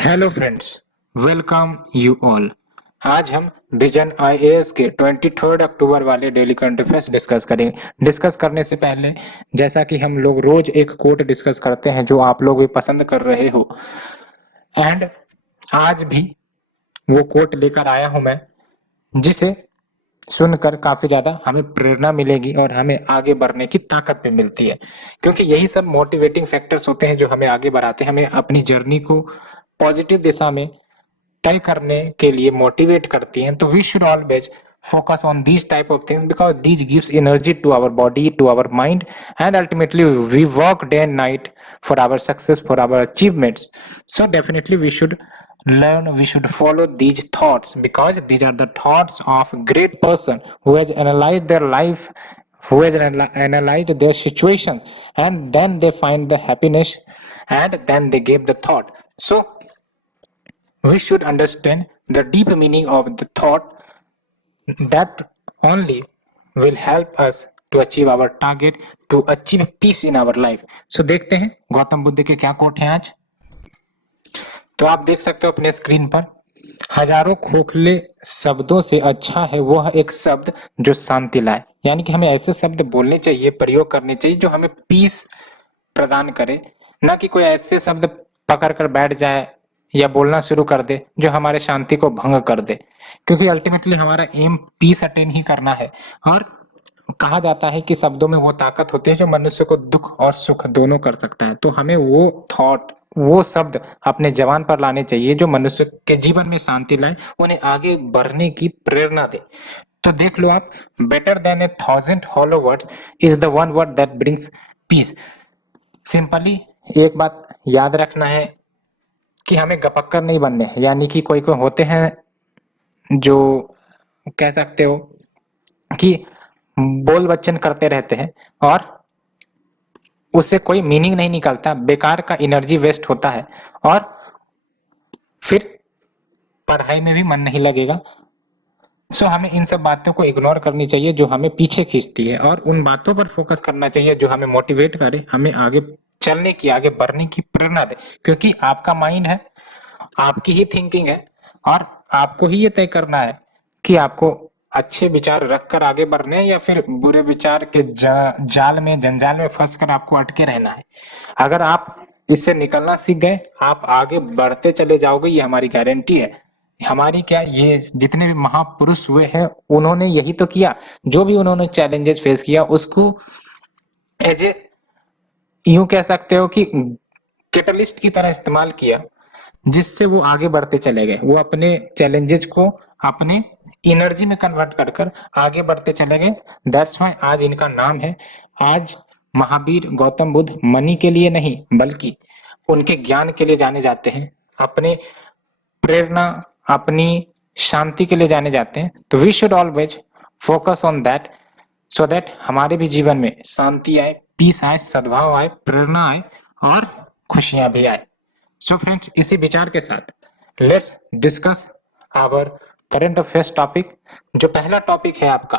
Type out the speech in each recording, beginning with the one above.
Hello friends, welcome you all. आज हम vision IAS के 23 अक्टूबर वाले डेली करंट अफेयर्स डिस्कस करेंगे। डिस्कस करने से पहले, जैसा कि हम लोग रोज एक कोट डिस्कस करते हैं जो आप लोग भी पसंद कर रहे हो, एंड आज भी वो कोट लेकर आया हूं मैं, जिसे सुनकर काफी ज्यादा हमें प्रेरणा मिलेगी और हमें आगे बढ़ने की ताकत भी मिलती है, क्योंकि यही सब मोटिवेटिंग फैक्टर्स होते हैं जो हमें आगे बढ़ाते हैं, हमें अपनी जर्नी को पॉजिटिव दिशा में तय करने के लिए मोटिवेट करती हैं। तो we should always focus on these type of things because these gives energy to our body, to our mind, and ultimately we work day and night for our success, for our achievements. So definitely we should learn, we should follow these thoughts because these are the thoughts of great person who has analyzed their life, who has analyzed their situation, and then they find the happiness, and then they gave the thought. So we should understand the deep meaning of the thought that only will help us to achieve our target, to achieve peace in our life. So देखते हैं गौतम बुद्ध के क्या coat हैं आज। तो आप देख सकते हो अपने स्क्रीन पर, हजारों खोखले शब्दों से अच्छा है वह एक शब्द जो शांति लाए। यानी कि हमें ऐसे शब्द बोलने चाहिए, प्रयोग करने चाहिए जो हमें पीस प्रदान करे, ना कि कोई ऐसे शब्द पकड़ कर बैठ जाए या बोलना शुरू कर दे जो हमारे शांति को भंग कर दे, क्योंकि अल्टीमेटली हमारा एम पीस अटेन ही करना है। और कहा जाता है कि शब्दों में वो ताकत होती है जो मनुष्य को दुख और सुख दोनों कर सकता है। तो हमें वो थॉट, वो शब्द अपने जबान पर लाने चाहिए जो मनुष्य के जीवन में शांति लाए, उन्हें आगे बढ़ने की प्रेरणा दे। तो देख लो आप, better than 1,000 hollow words is the one word that brings piece. Simply एक बात याद रखना है कि हमें गपक्कर नहीं बनने हैं। यानी कि कोई कोई होते हैं जो कह सकते हो कि बोल बच्चन करते रहते हैं और उससे कोई मीनिंग नहीं निकलता, बेकार का एनर्जी वेस्ट होता है और फिर पढ़ाई में भी मन नहीं लगेगा। सो हमें इन सब बातों को इग्नोर करनी चाहिए जो हमें पीछे खींचती है, और उन बातों पर फोकस करना चाहिए जो हमें मोटिवेट करे, हमें आगे चलने की, आगे बढ़ने की प्रेरणा दे। क्योंकि आपका माइंड है, आपकी ही थिंकिंग है, और आपको ही ये तय करना है कि आपको अच्छे विचार रखकर आगे बढ़ने हैं या फिर बुरे विचार के जाल में, जंजाल में फंसकर आपको अटके रहना है। अगर आप इससे निकलना सीख गए, आप आगे बढ़ते चले जाओगे, ये हमारी गारंटी है। हमारी क्या, ये जितने भी महापुरुष हुए हैं उन्होंने यही तो किया। जो भी उन्होंने चैलेंजेस फेस किया उसको एज ए, यूं कह सकते हो कि कैटलिस्ट की तरह इस्तेमाल किया, जिससे वो आगे बढ़ते चले गए। वो अपने चैलेंजेस को अपने एनर्जी में कन्वर्ट कर कर आगे बढ़ते चले गए। दैट्स व्हाई आज इनका नाम है। आज महावीर गौतम बुद्ध मनी के लिए नहीं बल्कि उनके ज्ञान के लिए जाने जाते हैं, अपने प्रेरणा, अपनी शांति के लिए जाने जाते हैं। तो we should always focus on that, so that हमारे भी जीवन में शांति आए, पीस आए, सद्भाव आए, प्रेरणा आए और खुशियां भी आए। सो फ्रेंड्स, इसी विचार के साथ let's discuss our current affairs topic. जो पहला टॉपिक है आपका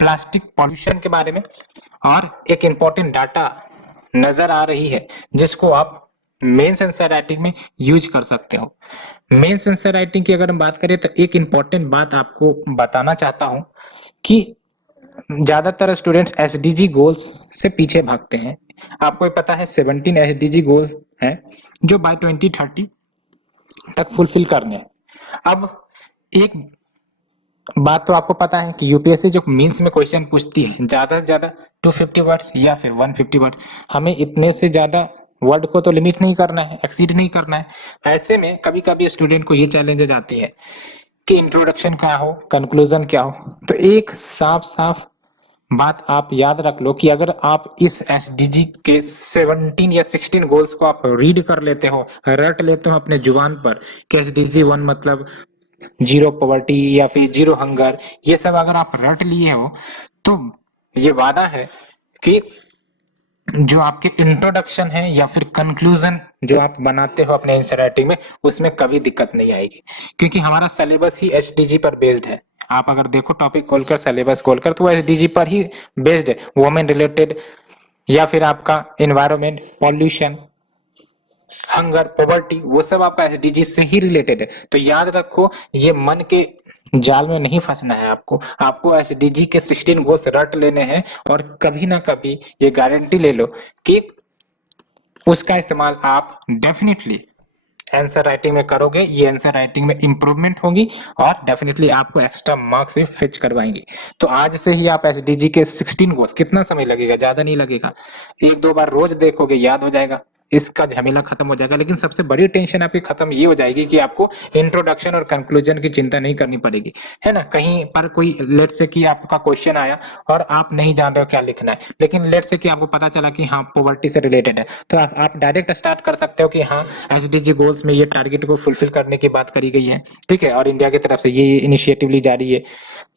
प्लास्टिक पॉल्यूशन के बारे में, और एक इंपॉर्टेंट डाटा नजर आ रही है जिसको आप मेंस आंसर राइटिंग में यूज कर सकते हो। मेंस आंसर राइटिंग की अगर हम बात करें तो एक इंपॉर्टेंट बात आपको बताना चाहता हूं कि ज्यादातर स्टूडेंट्स एसडीजी गोल्स से पीछे भागते हैं। आपको ही पता है 17 एसडीजी गोल्स हैं जो बाय 2030 तक फुलफिल करने हैं। अब एक बात तो आपको पता है कि यूपीएससी जो मेंस में क्वेश्चन पूछती है, ज्यादा से ज्यादा 250 वर्ड्स या फिर 150 वर्ड्स। हमें इतने से ज्यादा वर्ड को तो लिमिट नहीं करना है, एक्सीड नहीं करना है। ऐसे में कभी कभी स्टूडेंट को ये चैलेंज आती है कि इंट्रोडक्शन क्या हो, कंक्लूजन क्या हो। तो एक साफ साफ बात आप याद रख लो कि अगर आप इस एसडीजी के 17 या 16 गोल्स को आप रीड कर लेते हो, रट लेते हो अपने जुबान पर कि एसडीजी 1 मतलब जीरो पॉवर्टी या फिर जीरो हंगर, ये सब अगर आप रट लिए हो तो ये वादा है कि जो आपके इंट्रोडक्शन है या फिर कंक्लूजन जो आप बनाते हो अपने आंसर राइटिंग में, उसमें कभी दिक्कत नहीं आएगी, क्योंकि हमारा सिलेबस ही एसडीजी पर बेस्ड है। आप अगर देखो टॉपिक खोलकर, सिलेबस खोलकर, तो वो एसडीजी पर ही बेस्ड है। वुमेन रिलेटेड या फिर आपका एनवायरमेंट, पॉल्यूशन, हंगर, पॉवर्टी, वो सब आपका एसडीजी से ही रिलेटेड है। तो याद रखो, ये मन के जाल में नहीं फंसना है आपको एसडीजी के 16 गोल्स रट लेने हैं और कभी ना कभी ये गारंटी ले लो कि उसका इस्तेमाल आप डेफिनेटली आंसर राइटिंग में करोगे। ये आंसर राइटिंग में इंप्रूवमेंट होगी और डेफिनेटली आपको एक्स्ट्रा मार्क्स भी फिच करवाएंगे। तो आज से ही आप एसडीजी के 16 गोल्स, कितना समय लगेगा, ज्यादा नहीं लगेगा, एक दो बार रोज देखोगे याद हो जाएगा, इसका झमेला खत्म हो जाएगा। लेकिन सबसे बड़ी टेंशन आपकी खत्म ये हो जाएगी कि आपको इंट्रोडक्शन और कंक्लूजन की चिंता नहीं करनी पड़ेगी, है ना। कहीं पर कोई लेट से कि आपका क्वेश्चन आया और आप नहीं जान रहे हो क्या लिखना है, लेकिन लेट से कि आपको पता चला कि हाँ पॉवर्टी से रिलेटेड है, तो आप डायरेक्ट स्टार्ट कर सकते हो कि हाँ एसडीजी गोल्स में ये टारगेट को फुलफिल करने की बात करी गई है, ठीक है, और इंडिया की तरफ से ये इनिशिएटिव ली जा रही है।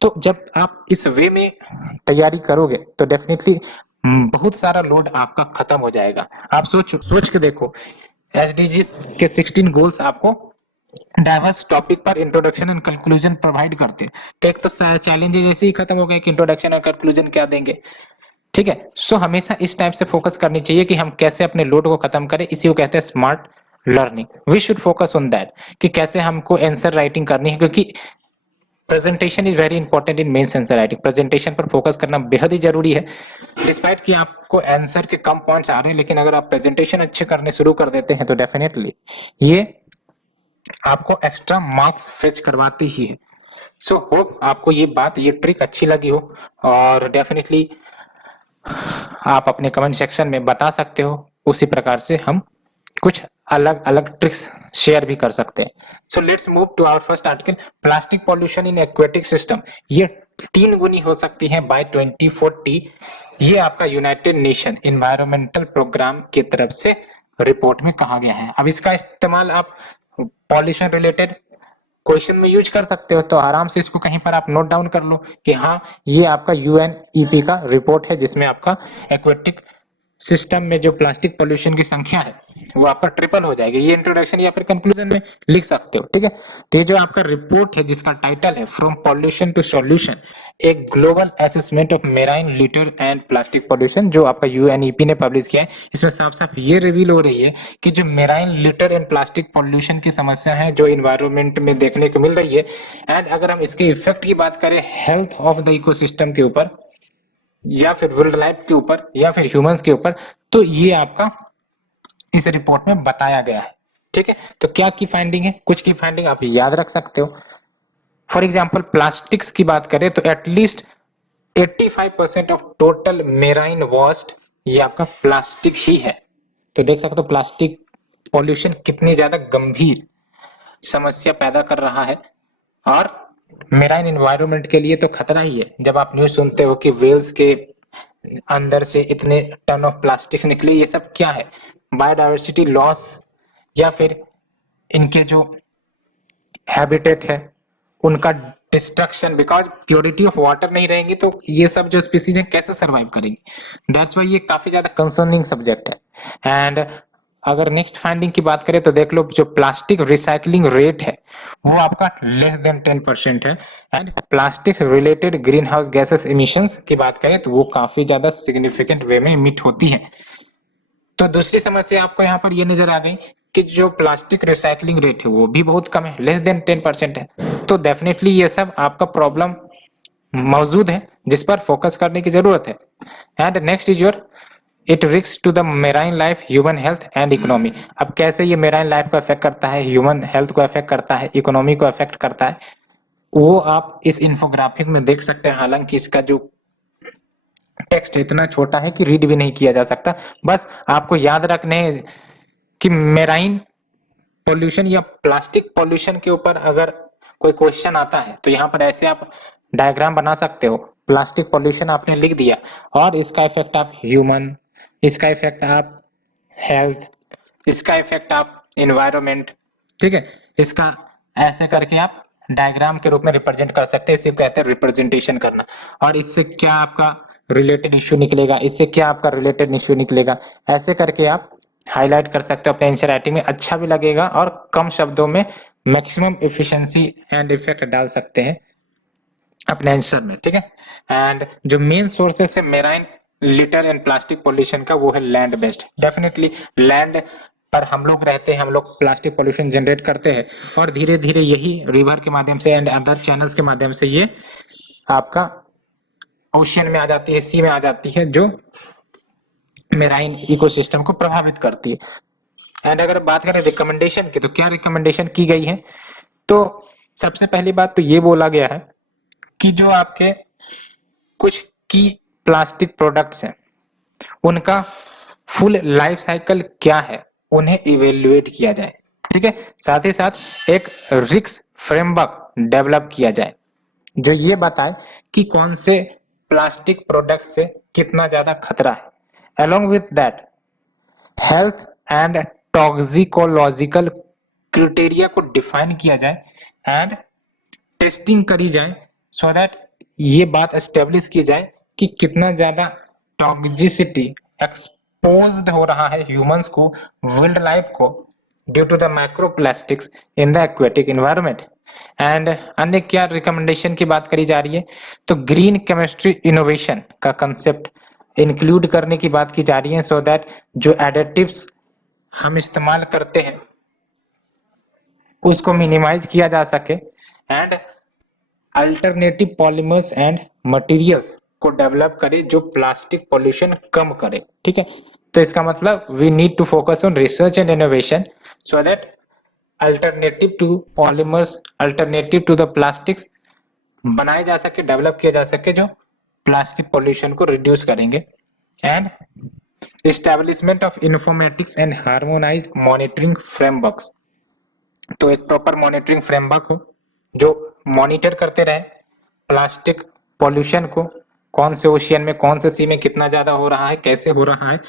तो जब आप इस वे में तैयारी करोगे तो डेफिनेटली बहुत सारा लोड आपका खत्म हो जाएगा। आप सोच के देखो, एसडीजी के 16 गोल्स आपको डाइवर्स टॉपिक पर इंट्रोडक्शन एंड कंक्लूजन प्रोवाइड करते हैं। तो एक तो चैलेंजेस ऐसे ही खत्म हो गए कि इंट्रोडक्शन और कंक्लूजन क्या देंगे, ठीक है। सो हमेशा इस टाइप से फोकस करनी चाहिए कि हम कैसे अपने लोड को खत्म करें, इसी को कहते हैं smart learning. We should focus on that कि कैसे हमको आंसर राइटिंग करनी है, क्योंकि presentation is very important in men's answer writing. Presentation पर फोकस करना बेहद ही जरूरी है। डिस्पाइट कि आपको आंसर के कम पॉइंट्स आ रहे हैं, लेकिन अगर आप प्रेजेंटेशन अच्छे करने शुरू कर देते हैं तो डेफिनेटली ये आपको एक्स्ट्रा मार्क्स फेच करवाती ही है। सो होप आपको ये ट्रिक अच्छी लगी हो, और डेफिनेटली आप अपने कमेंट सेक्शन में बता सकते हो। उसी प्रकार से हम कुछ अलग अलग ट्रिक्स शेयर भी कर सकते हैं। So let's move to our first article, plastic pollution in aquatic system. ये 3 गुनी हो सकती है बाय 2040। ये आपका यूनाइटेड नेशन एनवायरमेंटल प्रोग्राम की तरफ से रिपोर्ट में कहा गया है। अब इसका इस्तेमाल आप पॉल्यूशन रिलेटेड क्वेश्चन में यूज कर सकते हो, तो आराम से इसको कहीं पर आप नोट डाउन कर लो कि हाँ ये आपका यूएनईपी का रिपोर्ट है, जिसमें आपका एक्वेटिक सिस्टम में जो प्लास्टिक पोल्यूशन की संख्या है वो आपका ट्रिपल हो जाएगी। ये इंट्रोडक्शन या फिर कंक्लूजन में लिख सकते हो, ठीक है। तो ये जो आपका रिपोर्ट है जिसका टाइटल है फ्रॉम पॉल्यूशन टू सॉल्यूशन, एक global assessment of marine litre and plastic pollution, जो आपका यूएनईपी ने पब्लिश किया है, इसमें साफ साफ ये रिवील हो रही है कि जो marine litre and plastic pollution की समस्या है जो इन्वायरमेंट में देखने को मिल रही है, एंड अगर हम इसके इफेक्ट की बात करें हेल्थ ऑफ द इकोसिस्टम के ऊपर, या फिर वाइल्ड लाइफ के ऊपर, या फिर ह्यूमंस के ऊपर, तो ये आपका इस रिपोर्ट में बताया गया है, ठीक है। तो क्या की फाइंडिंग है, कुछ की फाइंडिंग आप याद रख सकते हो। फॉर एग्जांपल प्लास्टिक्स की बात करें तो at least 85% of total marine waste ये आपका प्लास्टिक ही है। तो देख सकते हो प्लास्टिक पॉल्यूशन कितनी ज्यादा गंभीर समस्या पैदा कर रहा है, और मेराइन एनवायरनमेंट के लिए तो खतरा ही है। जब आप न्यूज सुनते हो कि वेल्स के अंदर से इतने टन ऑफ प्लास्टिक निकले, ये सब क्या है, बायोडाइवर्सिटी लॉस या फिर इनके जो हैबिटेट है उनका destruction, because purity of water नहीं रहेंगी तो ये सब जो स्पीसीज है कैसे सरवाइव करेंगी। दैट्स वाई ये काफी ज्यादा कंसर्निंग सब्जेक्ट है। एंड अगर नेक्स्ट फाइंडिंग की बात करें तो देख लो जो प्लास्टिक रिसाइकलिंग रेट है वो आपका लेस देन 10% है, and plastic related green house gases emissions की बात करें तो वो काफी ज्यादा सिग्निफिकेंट वे में इमिट होती है। तो दूसरी समस्या आपको यहाँ पर ये नजर आ गई कि जो प्लास्टिक रिसाइकलिंग रेट है वो भी बहुत कम है, लेस देन 10% है। तो डेफिनेटली ये सब आपका प्रॉब्लम मौजूद है जिस पर फोकस करने की जरूरत है। And next is your it risk to the marine life, human health and economy. अब कैसे ये मेराइन लाइफ को अफेक्ट करता है, ह्यूमन हेल्थ को अफेक्ट करता है, इकोनॉमी को अफेक्ट करता है, वो आप इस इंफोग्राफिक में देख सकते हैं। हालांकि इसका जो टेक्स्ट इतना छोटा है कि रीड भी नहीं किया जा सकता, बस आपको याद रखने कि मेराइन पोल्यूशन या प्लास्टिक पोल्यूशन के ऊपर अगर कोई क्वेश्चन आता है तो यहाँ पर ऐसे आप डायग्राम बना सकते हो। प्लास्टिक पोल्यूशन आपने लिख दिया और इसका इफेक्ट आप ह्यूमन, इसका इफेक्ट आप हेल्थ, इसका इफेक्ट आप एनवायरनमेंट, ठीक है, इसका ऐसे करके आप डायग्राम के रूप में रिप्रेजेंट कर सकते हैं। इसे कहते हैं रिप्रेजेंटेशन करना। और इससे क्या आपका रिलेटेड इश्यू निकलेगा, इससे क्या आपका रिलेटेड इश्यू निकलेगा, ऐसे करके आप हाईलाइट कर सकते हो अपने आंसर राइटिंग में। अच्छा भी लगेगा और कम शब्दों में मैक्सिमम एफिशिएंसी एंड इफेक्ट डाल सकते हैं अपने आंसर में, ठीक है। एंड जो मेन सोर्सेस है marine litre and plastic pollution का वो है लैंड बेस्ड। डेफिनेटली लैंड पर हम लोग रहते हैं, हम लोग प्लास्टिक पोल्यूशन जनरेट करते हैं और धीरे धीरे यही रिवर के माध्यम से एंड अदर चैनल्स के माध्यम से ये आपका ओशियन में आ जाती है, सी में आ जाती है, जो मेराइन इकोसिस्टम को प्रभावित करती है। एंड अगर बात करें रिकमेंडेशन की, तो क्या रिकमेंडेशन की गई है? तो सबसे पहली बात तो ये बोला गया है कि जो आपके कुछ की प्लास्टिक प्रोडक्ट्स हैं उनका फुल लाइफ साइकिल क्या है, उन्हें इवेल्युएट किया जाए। ठीक है, साथ ही साथ एक रिस्क फ्रेमवर्क डेवलप किया जाए जो ये बताए कि कौन से प्लास्टिक प्रोडक्ट से कितना ज्यादा खतरा है। Along with that health and toxicological criteria को डिफाइन किया जाए एंड टेस्टिंग करी जाए सो दैट ये बात एस्टेब्लिश की जाए कि कितना ज्यादा टॉक्सिसिटी एक्सपोज्ड हो रहा है ह्यूमंस को, वाइल्ड लाइफ को, due to the microplastics in the aquatic environment. And अन्य क्या रिकमेंडेशन की बात करी जा रही है, तो ग्रीन केमिस्ट्री इनोवेशन का कंसेप्ट इंक्लूड करने की बात की जा रही है सो दैट जो एडिटिव्स हम इस्तेमाल करते हैं उसको मिनिमाइज किया जा सके and alternative polymers and materials को डेवलप करे जो प्लास्टिक पॉल्यूशन कम करे। ठीक है, तो इसका मतलब we need to focus on research and innovation so that alternative to polymers, alternative to the plastics बनाए जा सके, डेवलप किया जा सके जो प्लास्टिक पॉल्यूशन को रिड्यूस करेंगे। And establishment of informatics and harmonised monitoring frameworks, तो एक प्रॉपर मॉनिटरिंग फ्रेमवर्क हो जो मॉनिटर करते रहे प्लास्टिक पॉल्यूशन को, कौन से ओशियन में, कौन से सी में कितना ज्यादा हो रहा है, कैसे हो रहा है।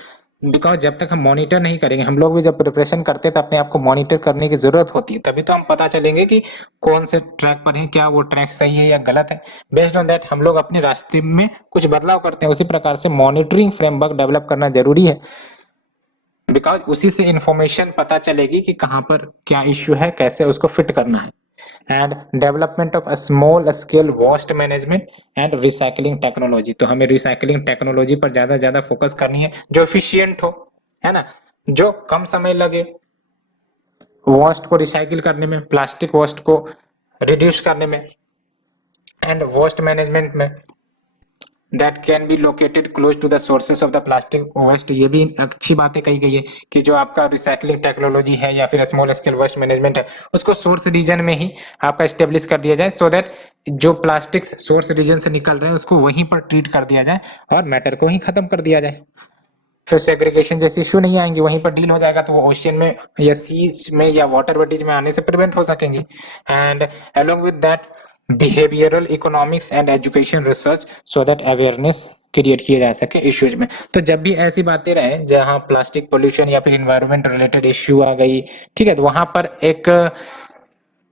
बिकॉज जब तक हम मॉनिटर नहीं करेंगे, हम लोग भी जब प्रिपरेशन करते हैं तो अपने आप को मॉनिटर करने की जरूरत होती है, तभी तो हम पता चलेंगे कि कौन से ट्रैक पर है, क्या वो ट्रैक सही है या गलत है। बेस्ड ऑन दैट हम लोग अपने रास्ते में कुछ बदलाव करते हैं। उसी प्रकार से मॉनिटरिंग फ्रेमवर्क डेवलप करना जरूरी है बिकॉज उसी से इंफॉर्मेशन पता चलेगी कि कहाँ पर क्या इश्यू है, कैसे उसको फिट करना है। And development of small scale waste management and recycling technology, तो हमें रिसाइकलिंग टेक्नोलॉजी पर ज्यादा फोकस करनी है जो एफिशिएंट हो, है ना, जो कम समय लगे वेस्ट को रिसाइकिल करने में, प्लास्टिक वेस्ट को रिड्यूस करने में एंड वेस्ट मैनेजमेंट में, that can be located close to the sources of the plastic waste. ये भी अच्छी बातें कही गई है कि जो आपका रिसाइकलिंग टेक्नोलॉजी है या फिर स्मॉल स्केल वेस्ट मैनेजमेंट है उसको सोर्स रीजन में ही आपका स्टेब्लिश कर दिया जाए सो दैट जो प्लास्टिक्स सोर्स रीजन से निकल रहे हैं उसको वहीं पर ट्रीट कर दिया जाए और मैटर को ही खत्म कर दिया जाए। फिर सेग्रीगेशन जैसे इश्यू नहीं आएंगे, वहीं पर डील हो जाएगा, तो वो ओशियन में या सीज में या वाटर बॉडीज में आने से प्रिवेंट हो सकेंगी। And along with that behavioural economics and education research so that awareness create किए जा सके इश्यूज में। तो जब भी ऐसी बातें रहे जहां प्लास्टिक पोल्यूशन या फिर इन्वायरमेंट रिलेटेड इश्यू आ गई, ठीक है, तो वहां पर एक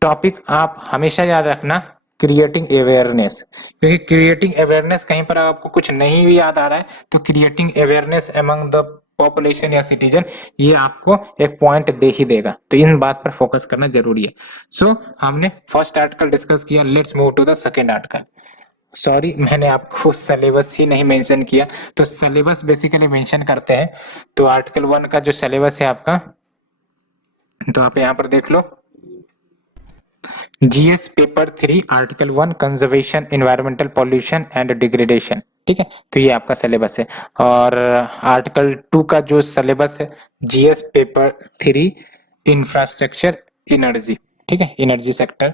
टॉपिक आप हमेशा याद रखना, क्रिएटिंग अवेयरनेस, क्योंकि क्रिएटिंग अवेयरनेस कहीं पर आपको कुछ नहीं भी याद आ रहा है तो creating awareness among the population या सिटीजन ये आपको एक पॉइंट दे ही देगा। तो इन बात पर फोकस करना जरूरी है। सो हमने फर्स्ट आर्टिकल डिस्कस किया, let's move to the second article. Sorry मैंने आपको सिलेबस ही नहीं मेंशन किया, तो सिलेबस बेसिकली मेंशन करते हैं। तो आर्टिकल 1 का जो सिलेबस है आपका, तो आप यहाँ पर देख लो, GS paper 3 article 1 conservation environmental pollution and degradation. ठीक है, तो ये आपका सिलेबस है। और आर्टिकल 2 का जो सिलेबस है जीएस पेपर 3 इंफ्रास्ट्रक्चर एनर्जी, ठीक है, एनर्जी सेक्टर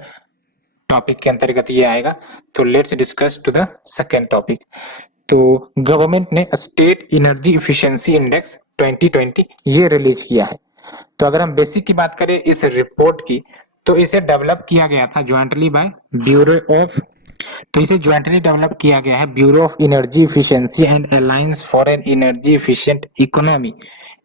टॉपिक के अंतर्गत ये आएगा। तो let's discuss to the second topic. तो गवर्नमेंट ने स्टेट एनर्जी इफिशिएंसी इंडेक्स 2020 ये रिलीज किया है। तो अगर हम बेसिक की बात करें इस रिपोर्ट की, तो इसे डेवलप किया गया था ज्वाइंटली बाय ब्यूरो ऑफ, तो इसे ज्वाइंटली डेवलप किया गया है bureau of energy efficiency and alliance for an energy efficient economy,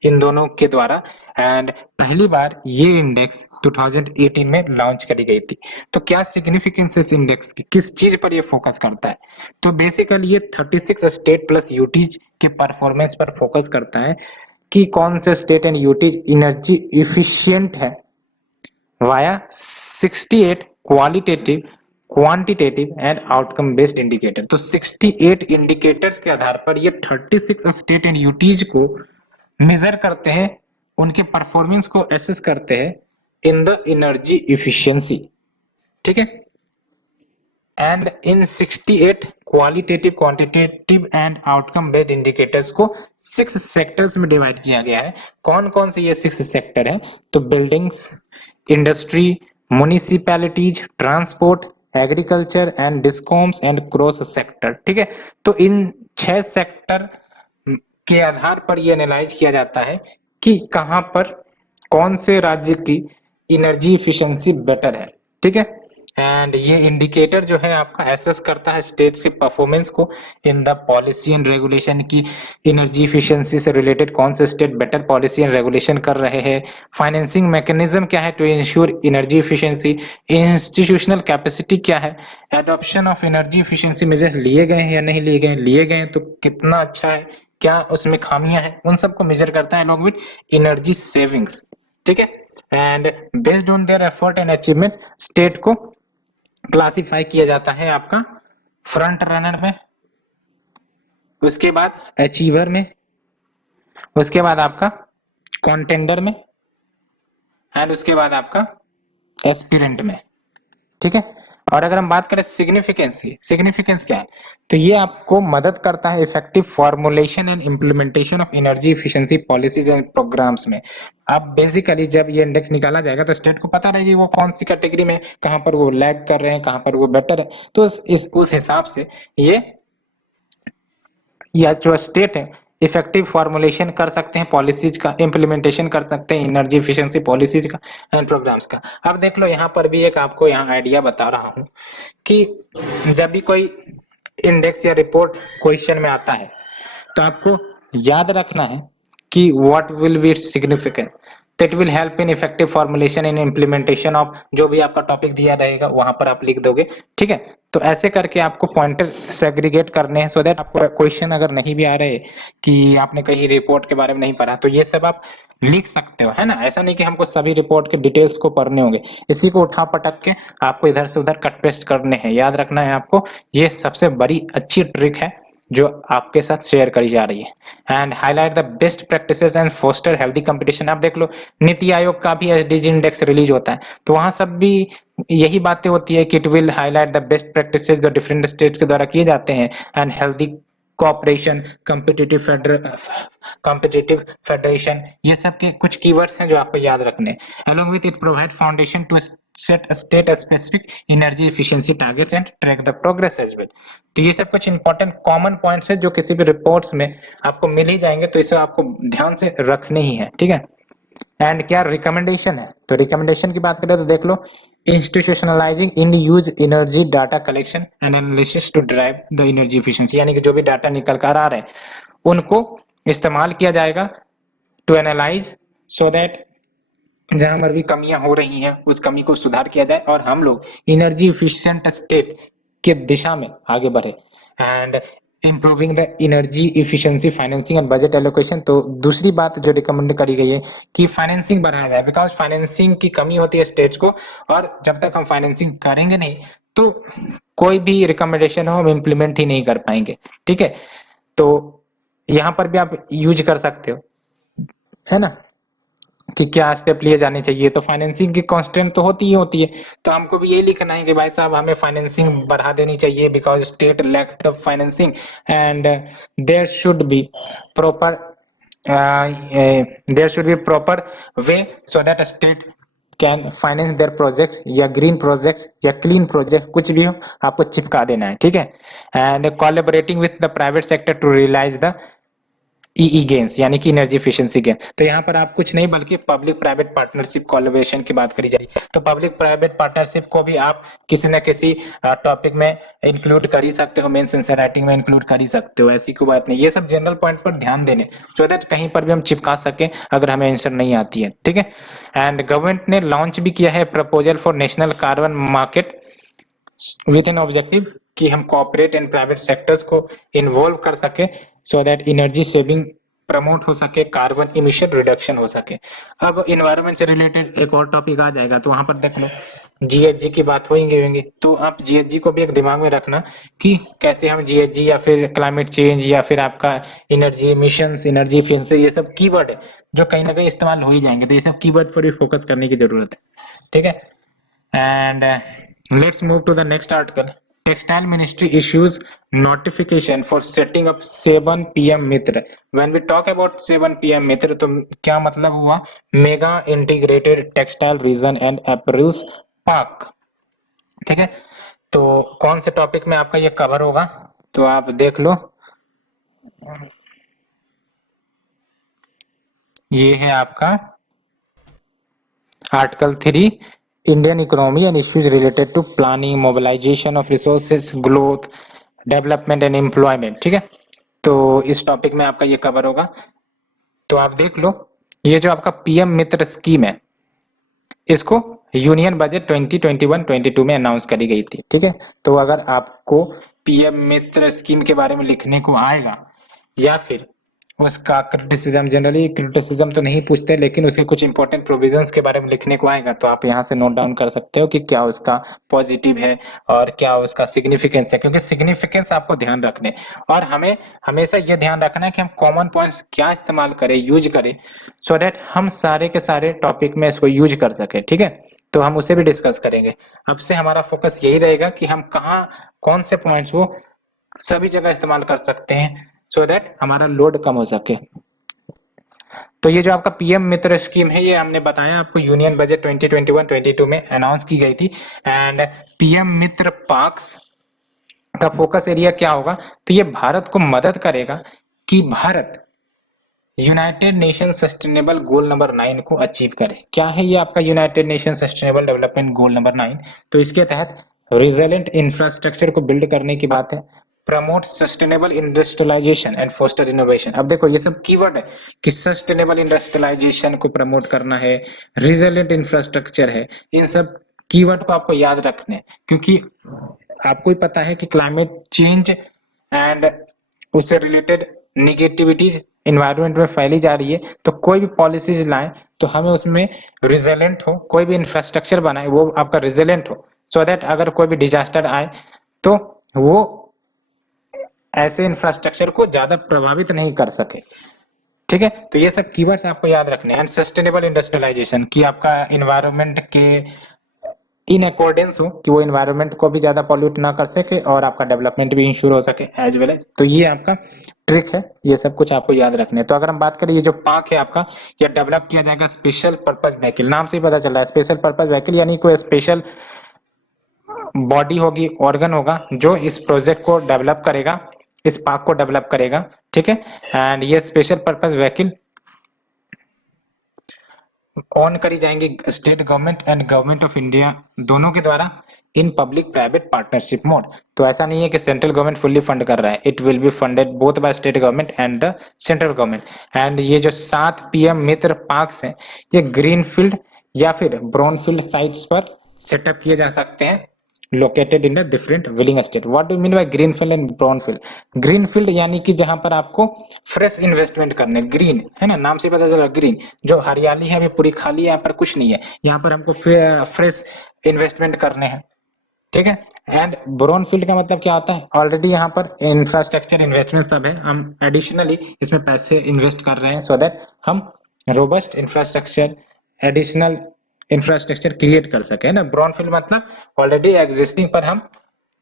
इन दोनों के द्वारा। एंड पहली बार ये इंडेक्स 2018 में लॉन्च करी गई थी। तो क्या सिग्निफिकेंस है इस इंडेक्स की, किस चीज पर ये फोकस करता है? तो बेसिकली ये 36 स्टेट प्लस यूटीज के परफॉर्मेंस पर फोकस करता है कि कौन से state and UTs energy efficient है via 68 qualitative, quantitative and outcome based indicator. तो 68 इंडिकेटर्स के आधार पर ये 36 स्टेट एंड यूटीज को मेजर करते हैं उनके परफॉर्मेंस को एसेस करते हैं इन द एनर्जी इफिशियंसी, ठीक है। And in 68 qualitative, quantitative and outcome based indicators को 6 सेक्टर्स में डिवाइड किया गया है। कौन कौन से ये 6 सेक्टर है? तो buildings, industry, municipalities, transport, agriculture and discoms and cross sector, ठीक है। तो इन 6 सेक्टर के आधार पर ये एनालाइज किया जाता है कि कहां पर कौन से राज्य की एनर्जी इफिशिएंसी बेटर है, ठीक है। एंड ये इंडिकेटर जो है आपका एसेस करता है स्टेट्स के परफॉर्मेंस को in the policy and regulation की एनर्जी इफिशिएंसी से रिलेटेड कौन से state better policy and regulation कर रहे हैं, फाइनेंसिंग मैकेनिज्म क्या है to ensure energy efficiency, institutional capacity क्या है, adoption of energy efficiency measures लिए गए हैं या नहीं लिए गए, लिए गए तो कितना अच्छा है, क्या उसमें खामियां हैं, उन सबको मेजर करता है अलॉन्ग विद एनर्जी सेविंग्स, ठीक है। And based on their effort and achievement state को क्लासिफाई किया जाता है आपका फ्रंट रनर में, उसके बाद अचीवर में, उसके बाद आपका कॉन्टेंडर में एंड उसके बाद आपका एस्पिरेंट में, ठीक है। और अगर हम बात करें सिग्निफिकेंस की, सिग्निफिकेंस क्या है? तो ये आपको मदद करता है effective formulation and implementation of energy efficiency policies and programmes में। अब बेसिकली जब ये इंडेक्स निकाला जाएगा तो स्टेट को पता रहेगी वो कौन सी कैटेगरी में, कहां पर वो लैग कर रहे हैं, कहां पर वो बेटर है। तो उस हिसाब से ये या जो स्टेट है इफेक्टिव फॉर्मुलेशन कर सकते हैं पॉलिसीज का, इम्प्लीमेंटेशन कर सकते हैं एनर्जी इफिशिएंसी पॉलिसीज का एंड प्रोग्राम्स का। अब देख लो यहाँ पर भी एक आपको यहाँ आइडिया बता रहा हूँ कि जब भी कोई इंडेक्स या रिपोर्ट क्वेश्चन में आता है तो आपको याद रखना है कि what will be its significance, that will help in effective formulation and implementation of जो भी आपका टॉपिक दिया रहेगा वहां पर आप लिख दोगे, ठीक है। तो ऐसे करके आपको पॉइंटर सेग्रीगेट करने हैं सो दैट आपको क्वेश्चन अगर नहीं भी आ रहे कि आपने कहीं रिपोर्ट के बारे में नहीं पढ़ा तो ये सब आप लिख सकते हो, है ना। ऐसा नहीं कि हमको सभी रिपोर्ट के डिटेल्स को पढ़ने होंगे, इसी को उठा पटक के आपको इधर से उधर कट पेस्ट करने हैं। याद रखना है आपको, ये सबसे बड़ी अच्छी ट्रिक है जो आपके साथ शेयर करी जा रही है। And highlight the best practices and poster healthy competition. आप देख लो नीति आयोग का भी एसडीजी इंडेक्स रिलीज होता है तो वहां सब भी यही बातें होती है कि it will highlight the best practices जो डिफरेंट स्टेट्स के द्वारा किए जाते हैं and healthy cooperation, competitive federation, ये सब के कुछ कीवर्ड्स हैं जो आपको याद रखने। Along with it provide foundation to set a state specific energy efficiency targets and track the progress as well। तो ये सब कुछ इंपॉर्टेंट कॉमन पॉइंट्स है जो किसी भी रिपोर्ट्स में आपको मिल ही जाएंगे, तो इसे आपको ध्यान से रखने ही है, ठीक है। एंड क्या रिकमेंडेशन है? तो रिकमेंडेशन की बात करें तो देख लो, institutionalising in use energy data collection and analysis to drive the energy efficiency, यानी कि जो भी डाटा निकल कर आ रहे हैं उनको इस्तेमाल किया जाएगा टू एनालाइज सो दैट जहां पर भी कमियां हो रही हैं उस कमी को सुधार किया जाए और हम लोग एनर्जी इफिशिएंट स्टेट के दिशा में आगे बढ़े। And improving the energy efficiency financing and budget allocation. तो दूसरी बात जो रिकमेंड करी गई है कि फाइनेंसिंग बढ़ाया जाए, बिकॉज फाइनेंसिंग की कमी होती है स्टेट्स को, और जब तक हम फाइनेंसिंग करेंगे नहीं तो कोई भी रिकमेंडेशन हो हम इम्प्लीमेंट ही नहीं कर पाएंगे, ठीक है। तो यहाँ पर भी आप यूज कर सकते हो, है ना, कि क्या स्टेप लिए जाने चाहिए। तो फाइनेंसिंग की कॉन्स्टेंट तो होती ही होती है, तो हमको भी यही लिखना है कि भाई साहब हमें फाइनेंसिंग बढ़ा देनी चाहिए because state lakhs the financing and there should be proper way so that state can finance their projects या ग्रीन प्रोजेक्ट्स या क्लीन प्रोजेक्ट, कुछ भी हो आपको चिपका देना है, ठीक है। And collaborating with the private sector to realise the E gains, यानी कि एनर्जी इफिशिएंसी गेन। तो यहाँ पर आप कुछ नहीं बल्कि पब्लिक प्राइवेट पार्टनरशिप कोलैबोरेशन की बात करी जा रही है। तो पब्लिक प्राइवेट पार्टनरशिप को भी आप किसी न किसी टॉपिक में इंक्लूड कर ही सकते हो, मेंस आंसर राइटिंग में इंक्लूड कर ही सकते हो, ऐसी कोई बात नहीं। ये सब जनरल पॉइंट पर ध्यान देने सो दैट कहीं पर भी हम चिपका सके अगर हमें आंसर नहीं आती है, ठीक है। एंड गवर्नमेंट ने लॉन्च भी किया है proposal for national carbon market with an objective कि हम कॉर्पोरेट एंड प्राइवेट सेक्टर्स को इन्वॉल्व कर सके so that energy saving promote हो सके, कार्बन इमिशन रिडक्शन हो सके। अब इन्वायरमेंट से रिलेटेड एक और टॉपिक आ जाएगा तो वहां पर देख लो जीएचजी की बात होंगी, तो आप जीएचजी को भी एक दिमाग में रखना कि कैसे हम जीएचजी या फिर क्लाइमेट चेंज या फिर आपका एनर्जी एमिशंस, एनर्जी एफिशिएंसी, ये सब कीवर्ड है जो कहीं ना कहीं इस्तेमाल हो ही जाएंगे, तो ये सब कीवर्ड पर भी फोकस करने की जरूरत है, ठीक है। And let's move to the next article. Textile Ministry issues notification for setting up 7 PM Mitra. When we talk about 7 PM Mitra, तो क्या मतलब हुआ? Mega Integrated Textile Region and Apparels Park. ठीक है, तो कौन से टॉपिक में आपका ये कवर होगा, तो आप देख लो। ये है आपका article 3, Indian economy and issues related to planning, mobilisation of resources, growth, development and employment, ठीक है। तो इस टॉपिक में आपका ये कवर होगा, तो आप देख लो। ये जो आपका पीएम मित्र स्कीम है, इसको यूनियन बजट 2021-22 में अनाउंस करी गई थी, ठीक है। तो अगर आपको पीएम मित्र स्कीम के बारे में लिखने को आएगा या फिर उसका क्रिटिसिज्म, जनरली क्रिटिसिज्म तो नहीं पूछते, लेकिन उसके कुछ इंपॉर्टेंट प्रोविजंस के बारे में लिखने को आएगा, तो आप यहाँ से नोट डाउन कर सकते हो कि क्या उसका पॉजिटिव है और क्या उसका सिग्निफिकेंस है, क्योंकि सिग्निफिकेंस आपको ध्यान रखने, और हमें हमेशा ये ध्यान रखना है कि हम कॉमन पॉइंट्स क्या इस्तेमाल करें, यूज करें, सो दैट हम सारे के सारे टॉपिक में इसको यूज कर सके, ठीक है। तो हम उसे भी डिस्कस करेंगे। अब से हमारा फोकस यही रहेगा कि हम कहाँ कौन से पॉइंट्स वो सभी जगह इस्तेमाल कर सकते हैं, सो दैट हमारा लोड कम हो सके। तो ये जो आपका पीएम मित्र स्कीम है, ये हमने बताया आपको यूनियन बजट 2021-22 में अनाउंस की गई थी। एंड पीएम मित्र पार्क्स का फोकस एरिया क्या होगा, तो ये भारत को मदद करेगा कि Bharat United nation sustainable goal number 9 को अचीव करे। क्या है ये आपका United nation sustainable development goal number 9? तो इसके तहत रिजिलेंट इंफ्रास्ट्रक्चर को बिल्ड करने की बात है, promote sustainable industrialisation and poster innovation. अब देखो ये सब कीवर्ड है कि सस्टेनेबल इंडस्ट्रियलाइजेशन को प्रमोट करना है, रिजिलेंट इंफ्रास्ट्रक्चर है, इन सब कीवर्ड को आपको याद रखने, क्योंकि आपको ही पता है कि क्लाइमेट चेंज एंड उससे रिलेटेड निगेटिविटीज इन्वायरमेंट में फैली जा रही है, तो कोई भी पॉलिसीज लाएं तो हमें उसमें रिजिलेंट हो, कोई भी इंफ्रास्ट्रक्चर बनाए वो आपका रिजिलेंट हो, सो दैट अगर कोई भी डिजास्टर आए तो वो ऐसे इंफ्रास्ट्रक्चर को ज्यादा प्रभावित नहीं कर सके, ठीक है। तो ये सब कीवर्ड्स आपको याद रखने हैं। एंड सस्टेनेबल इंडस्ट्रियलाइजेशन की आपका इन्वायरमेंट के इन अकॉर्डेंस हो कि वो इन्वायरमेंट को भी ज्यादा पॉल्यूट ना कर सके और आपका डेवलपमेंट भी इंश्योर हो सके एज वेल एज, तो ये आपका ट्रिक है, ये सब कुछ आपको याद रखने। तो अगर हम बात करें, ये जो पार्क है आपका, ये डेवलप किया जाएगा स्पेशल पर्पज व्हीकल, नाम से ही पता चल रहा है स्पेशल पर्पज व्हीकल, यानी कोई स्पेशल बॉडी होगी, ऑर्गन होगा जो इस प्रोजेक्ट को डेवलप करेगा, इस पार्क को डेवलप करेगा, ठीक है। एंड ये स्पेशल पर्पज व्हीकल ऑन करी जाएंगी state government and government of India दोनों के द्वारा in public private partnership mode. तो ऐसा नहीं है कि सेंट्रल गवर्नमेंट फुल्ली फंड कर रहा है, it will be funded both by state government and the central government. And ये जो 7 पीएम मित्र पार्क्स हैं, ये ग्रीन फील्ड या फिर ब्राउन फील्ड साइट्स पर सेटअप किए जा सकते हैं, located in the different willing state. What do mean by green field and brown field? Green field यानी कि जहां पर आपको फ्रेश इन्वेस्टमेंट करने, ग्रीन है ना, नाम से पता चला ग्रीन, जो हरियाली है अभी पूरी खाली है, यहाँ पर कुछ नहीं है, यहाँ पर हमको फ्रेश इन्वेस्टमेंट करने हैं, ठीक है। एंड ब्राउन फील्ड का मतलब क्या होता है, ऑलरेडी यहाँ पर इंफ्रास्ट्रक्चर इन्वेस्टमेंट सब है, हम एडिशनली इसमें पैसे इन्वेस्ट कर रहे हैं सो दैट हम robust infrastructure, additional infrastructure create कर सके, है ना। ब्राउन फील्ड मतलब ऑलरेडी एग्जिस्टिंग पर हम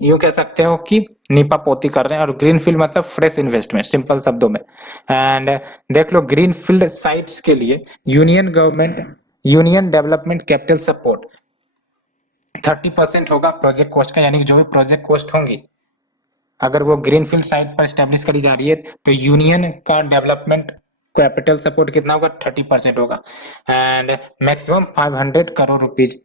यूं कह सकते हो कि नीपा पोती कर रहे हैं, और ग्रीन फील्ड मतलब फ्रेश इन्वेस्टमेंट, सिंपल शब्दों में। एंड देख लो ग्रीन फील्ड साइट्स के लिए union government union development capital support 30% होगा प्रोजेक्ट कॉस्ट का, यानी कि जो भी प्रोजेक्ट कॉस्ट होंगी अगर वो ग्रीनफील्ड साइट पर स्टैब्लिश करी जा रही है, तो यूनियन का डेवलपमेंट कैपिटल सपोर्ट कितना होगा, 30% होगा। एंड मैक्सिमम 500 करोड़ रुपीज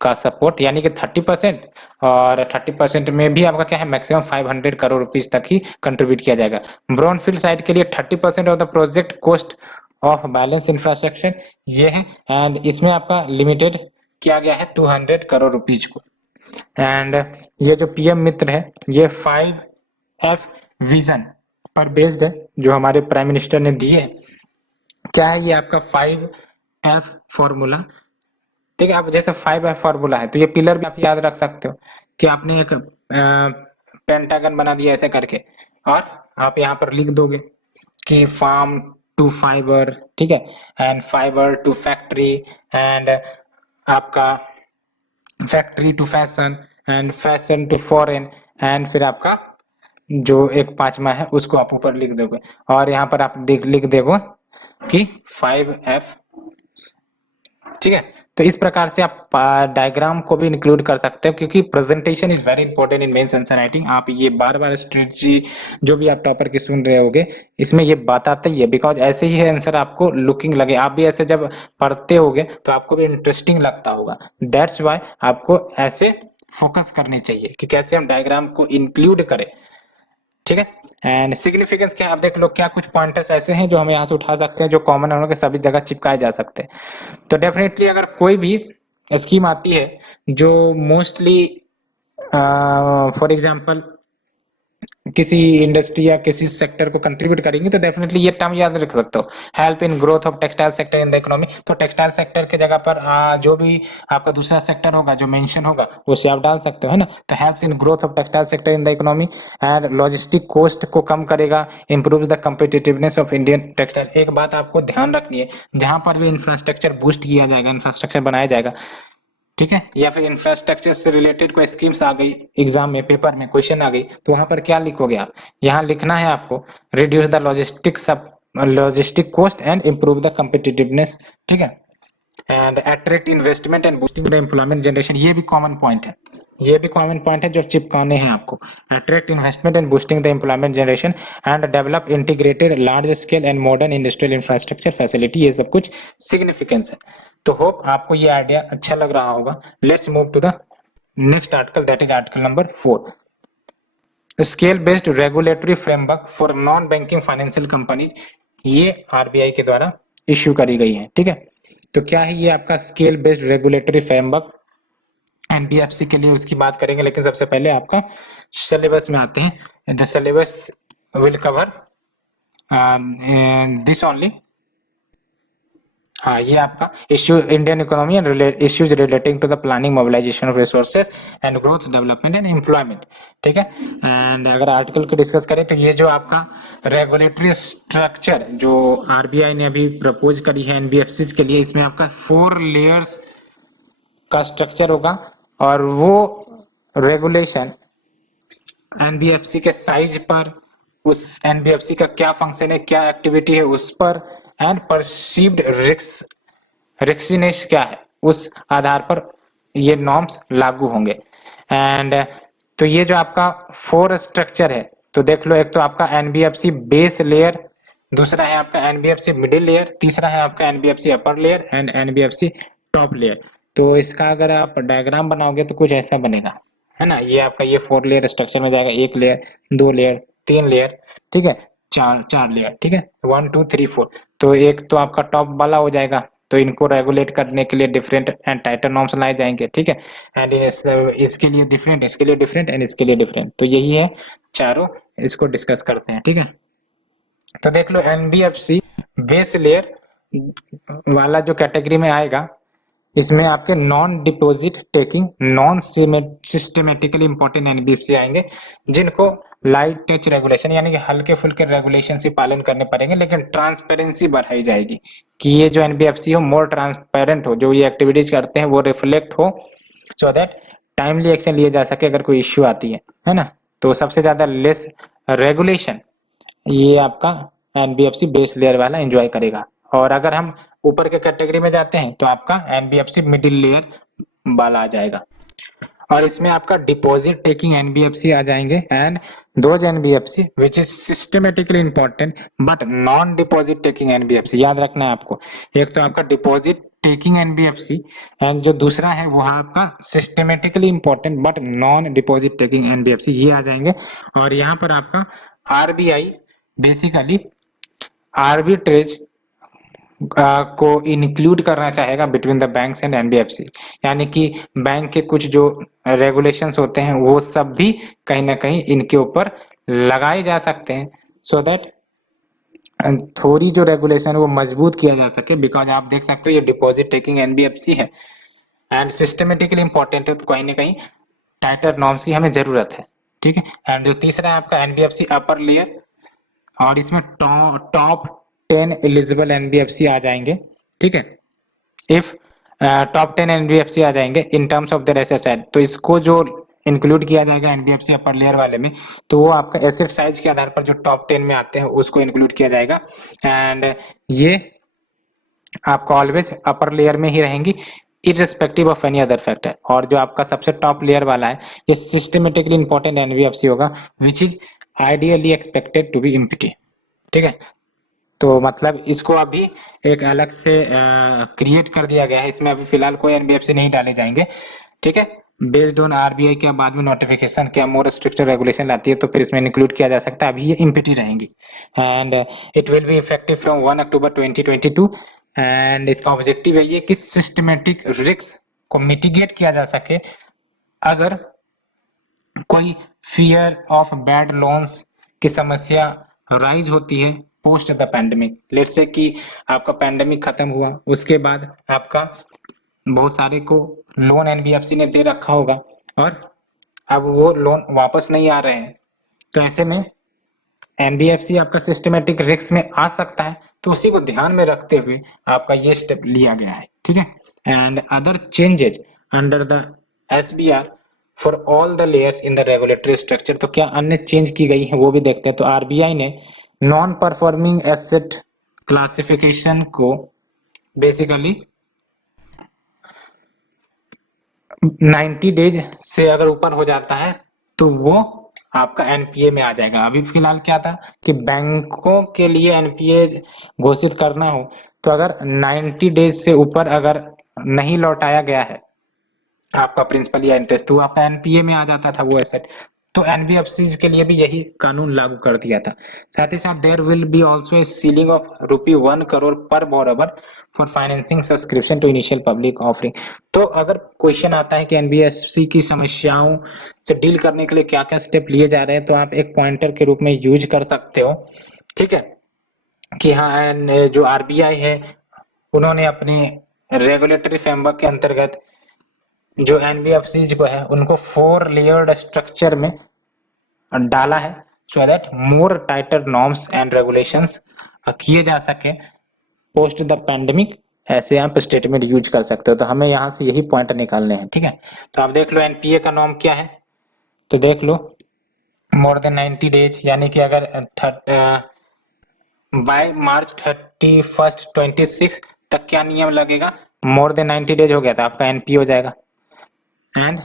का सपोर्ट, यानी कि 30%, और 30% में भी आपका क्या है, मैक्सिमम 500 करोड़ रुपीज तक ही कंट्रीब्यूट किया जाएगा। ब्राउन फील्ड साइट के लिए 30% of the project cost of balance infrastructure ये है, एंड इसमें आपका लिमिटेड किया गया है 200 करोड़ रुपीज को। एंड ये जो पीएम मित्र है, ये 5F विजन पर बेस्ड है, जो हमारे प्राइम मिनिस्टर ने दिए है। क्या है ये आपका 5F फॉर्मूला? ठीक है। आप जैसे 5F फॉर्मूला है, तो ये पिलर भी आप याद रख सकते हो कि आपने एक पेंटागन बना दिया ऐसे करके, और आप यहाँ पर लिख दोगे कि फार्म टू फाइबर, ठीक है, and fibre to factory, and आपका factory to fashion, and fashion to foreign, and फिर आपका जो एक पांचवा है उसको आप ऊपर लिख दोगे, और यहाँ पर आप लिख दोगे कि 5F, ठीक है। तो इस प्रकार से आप डायग्राम को भी इंक्लूड कर सकते हो, क्योंकि presentation is very important in men's answer writing. आप ये बार बार स्ट्रेटजी जो भी आप टॉपर की सुन रहे होगे, इसमें ये बात आती है, बिकॉज ऐसे ही आंसर आपको लुकिंग लगे, आप भी ऐसे जब पढ़ते होगे तो आपको भी इंटरेस्टिंग लगता होगा। दैट्स वाई आपको ऐसे फोकस करनी चाहिए कि कैसे हम डायग्राम को इंक्लूड करें, ठीक है। एंड सिग्निफिकेंस क्या, आप देख लो क्या कुछ पॉइंटर्स ऐसे हैं जो हम यहाँ से उठा सकते हैं, जो कॉमन होने के सभी जगह चिपकाए जा सकते हैं। तो डेफिनेटली अगर कोई भी स्कीम आती है जो मोस्टली फॉर एग्जांपल किसी इंडस्ट्री या किसी सेक्टर को कंट्रीब्यूट करेंगे, तो डेफिनेटली ये टर्म याद रख सकते हो, help in growth of textile sector in the economy. तो टेक्सटाइल सेक्टर के जगह पर जो भी आपका दूसरा सेक्टर होगा जो मेंशन होगा उसे आप डाल सकते हो, है ना। तो helps in growth of textile sector in the economy, and logistic cost को कम करेगा, improve the competitiveness of Indian textile. एक बात आपको ध्यान रखनी है, जहां पर भी इंफ्रास्ट्रक्चर बूस्ट किया जाएगा, इंफ्रास्ट्रक्चर बनाया जाएगा, ठीक है, या फिर इंफ्रास्ट्रक्चर से रिलेटेड कोई स्कीम्स आ गई, एग्जाम में पेपर में क्वेश्चन आ गई, तो वहां पर क्या लिखोगे आप, यहाँ लिखना है आपको reduce the logistic cost and improve the competitiveness, ठीक है, and attract investment and boosting the employment generation. ये भी कॉमन पॉइंट है, ये भी कॉमन पॉइंट है जो चिपकाने हैं आपको। Attract investment and boosting the employment generation and develop integrated large scale and modern industrial infrastructure facility, ये सब कुछ सिग्निफिकेंस है। तो होप आपको ये आइडिया अच्छा लग रहा होगा। Let's move to the next article, that is article number 4, scale based regulatory framework for non banking financial company. ये आरबीआई के द्वारा इश्यू करी गई है, ठीक है। तो क्या है ये आपका scale based regulatory framework NBFC के लिए, उसकी बात करेंगे, लेकिन सबसे पहले आपका सिलेबस में आते हैं। The syllabus will cover this only. हाँ, ये आपका issue Indian economy and issues relating to the planning mobilisation of resources and growth development and employment, ठीक है। एंड अगर आर्टिकल को डिस्कस करें तो ये जो आपका रेगुलेटरी स्ट्रक्चर जो आरबीआई ने अभी प्रपोज करी है एनबीएफसी के लिए, इसमें आपका 4 लेयर्स का स्ट्रक्चर होगा, और वो रेगुलेशन एनबीएफसी के साइज पर, उस एनबीएफसी का क्या फंक्शन है, क्या एक्टिविटी है उस पर, एंड परसीव्ड रिस्कीनेस क्या है, उस आधार पर ये नॉर्म्स लागू होंगे। एंड तो ये जो आपका 4 स्ट्रक्चर है, तो देख लो, एक तो आपका एनबीएफसी बेस लेयर, दूसरा है आपका एनबीएफसी मिडिल लेयर, तीसरा है आपका NBFC upper layer and NBFC top layer. तो इसका अगर आप डायग्राम बनाओगे तो कुछ ऐसा बनेगा, है ना। ये आपका ये 4 लेयर स्ट्रक्चर में जाएगा, 1 लेयर, 2 लेयर, 3 लेयर, ठीक है, चार लेयर, ठीक है, 1 2 3 4। तो एक तो आपका टॉप वाला हो जाएगा, तो इनको रेगुलेट करने के लिए डिफरेंट एंड टाइटर नॉर्म्स लाए जाएंगे, ठीक है। एंड इसके लिए डिफरेंट, इसके लिए डिफरेंट एंड इसके लिए डिफरेंट। तो यही है चारों, इसको डिस्कस करते हैं, ठीक है। तो देख लो, एनबीएफसी बेस लेयर वाला जो कैटेगरी में आएगा, इसमें आपके non deposit taking non systematically important NBFC आएंगे, जिनको लाइट टच रेगुलेशन यानी कि हल्के फुल्के रेगुलेशन से पालन करने पड़ेंगे, लेकिन ट्रांसपेरेंसी बढ़ाई जाएगी कि ये जो एनबीएफसी हो मोर ट्रांसपेरेंट हो, जो ये एक्टिविटीज करते हैं वो रिफ्लेक्ट हो, सो दैट टाइमली एक्शन लिए जा सके अगर कोई इश्यू आती है ना। तो सबसे ज्यादा लेस रेगुलेशन ये आपका एनबीएफसी बेस लेयर वाला एंजॉय करेगा। और अगर हम ऊपर के कैटेगरी में जाते हैं तो आपका एनबीएफसी मिडिल लेयर वाला आ जाएगा, और इसमें आपका डिपॉजिट टेकिंग एनबीएफसी आ जाएंगे, and those NBFC which is systematically important but non deposit taking NBFC. याद रखना है आपको, एक तो आपका डिपॉजिट टेकिंग एनबीएफसी, एंड जो दूसरा है वो आपका systematically important but non deposit taking NBFC, ये आ जाएंगे। और यहाँ पर आपका आरबीआई बेसिकली आर्बिट्रेज को इंक्लूड करना चाहेगा between the banks and NBFC, यानी कि बैंक के कुछ जो रेगुलेशंस होते हैं वो सब भी कहीं ना कहीं इनके ऊपर लगाए जा सकते हैं, सो दैट थोड़ी जो रेगुलेशन वो मजबूत किया जा सके। बिकॉज आप देख सकते हो ये डिपॉजिट टेकिंग एनबीएफसी है, एंड सिस्टमेटिकली इंपॉर्टेंट है, तो कहीं ना कहीं टाइटर नॉर्म्स की हमें जरूरत है, ठीक है। एंड जो तीसरा है आपका एनबीएफसी अपर लेयर, और इसमें टॉप 10 एलिजिबल एनबीएफसी आ जाएंगे, ठीक है। इफ टॉप 10 एनबीएफसी आ जाएंगे in terms of their asset size, तो इसको जो इंक्लूड किया जाएगा एनबीएफसी अपर लेयर वाले में, तो वो आपका एसेट साइज के आधार पर जो टॉप 10 में आते हैं उसको इंक्लूड किया जाएगा। एंड ये आपका ऑलवेज अपर लेयर में ही रहेंगी irrespective of any other factor. और जो आपका सबसे टॉप लेयर वाला है ये सिस्टमेटिकली इंपॉर्टेंट एनबीएफसी होगा which is ideally expected to be empty, ठीक है। तो मतलब इसको अभी एक अलग से क्रिएट कर दिया गया है, इसमें अभी फिलहाल कोई एनबीएफसी नहीं डाले जाएंगे, ठीक है। बेस्ड ऑन आरबीआई के बाद में नोटिफिकेशन क्या मोर स्ट्रिक्टर रेगुलेशन लाती है तो फिर इसमें इंक्लूड किया जा सकता है, अभी ये इम्पिटी रहेंगी। And it will be effective from 1 October 2022। And इसका ऑब्जेक्टिव है ये कि सिस्टमेटिक रिस्क को मिटिगेट किया जा सके अगर कोई फियर ऑफ बैड लोन्स की समस्या राइज होती है post the pandemic. Let's say कि आपका पैंडेमिक खत्म हुआ, उसके बाद आपका बहुत सारे को लोन एनबीएफसी ने दे रखा होगा और अब वो लोन वापस नहीं आ रहे हैं, तो ऐसे में एनबीएफसी आपका सिस्टमेटिक रिस्क में आ सकता है, तो उसी को ध्यान में रखते हुए आपका ये स्टेप लिया गया है, ठीक है। And other changes under the SBR for all the layers in the regulatory structure, तो क्या अन्य चेंज की गई है वो भी देखते हैं। तो आरबीआई ने नॉन परफॉर्मिंग एसेट क्लासिफिकेशन को बेसिकली 90 डेज से अगर ऊपर हो जाता है तो वो आपका एनपीए में आ जाएगा। अभी फिलहाल क्या था कि बैंकों के लिए एनपीए घोषित करना हो तो अगर 90 डेज से ऊपर अगर नहीं लौटाया गया है आपका प्रिंसिपल या इंटरेस्ट, तो आपका एनपीए में आ जाता था वो एसेट। तो एनबीएफसी के लिए भी यही कानून लागू कर दिया था। साथ ही साथ there will be also a ceiling of ₹1 crore पर borrower for financing subscription to initial public offering. तो अगर क्वेश्चन आता है कि एनबीएफसी की समस्याओं से डील करने के लिए क्या क्या स्टेप लिए जा रहे हैं, तो आप एक पॉइंटर के रूप में यूज कर सकते हो, ठीक है, कि हाँ जो आरबीआई है उन्होंने अपने रेगुलेटरी फ्रेमवर्क के अंतर्गत जो एनबीएफसी को है उनको 4 लेयर्ड स्ट्रक्चर में डाला है so that more tighter norms and regulations किए जा सके पोस्ट द पैंडेमिक। ऐसे आप स्टेटमेंट यूज कर सकते हो, तो हमें यहाँ से यही पॉइंट निकालने हैं, ठीक है। तो आप देख लो एनपीए का नॉर्म क्या है, तो देख लो मोर देन 90 डेज, यानी कि अगर बाय मार्च 31 26 तक क्या नियम लगेगा, मोर देन 90 डेज हो गया था आपका एनपीए हो जाएगा। एंड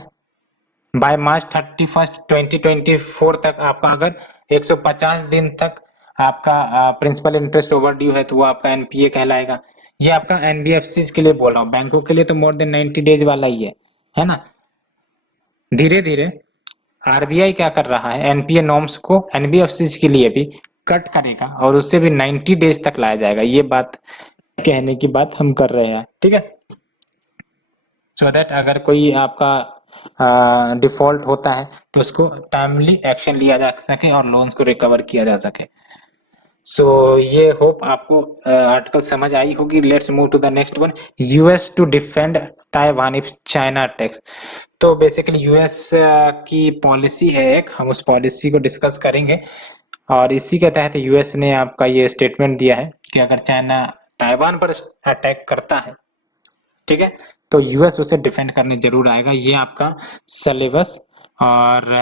बाय मार्च 31 2024 तक आपका अगर 150 दिन तक आपका प्रिंसिपल इंटरेस्ट ओवर ड्यू है तो वो आपका एनपीए कहलाएगा। ये आपका एनबीएफसी के लिए बोल रहा हूँ, बैंकों के लिए तो मोर देन 90 डेज वाला ही है ना। धीरे धीरे आरबीआई क्या कर रहा है, एनपीए नॉर्म्स को एनबीएफसी के लिए भी कट करेगा और उससे भी 90 डेज तक लाया जाएगा। ये बात कहने की बात हम कर रहे हैं, ठीक है। सो दैट अगर कोई आपका डिफॉल्ट होता है तो उसको टाइमली एक्शन लिया जा सके और लोन्स को रिकवर किया जा सके। सो ये होप आपको आर्टिकल समझ आई होगी। Let's move to the next one, US to defend Taiwan if China attacks. तो बेसिकली यूएस की पॉलिसी है एक, हम उस पॉलिसी को डिस्कस करेंगे और इसी के तहत यूएस ने आपका ये स्टेटमेंट दिया है कि अगर चाइना ताइवान पर अटैक करता है, ठीक है, तो यूएस उसे डिफेंड करने जरूर आएगा। ये आपका सिलेबस और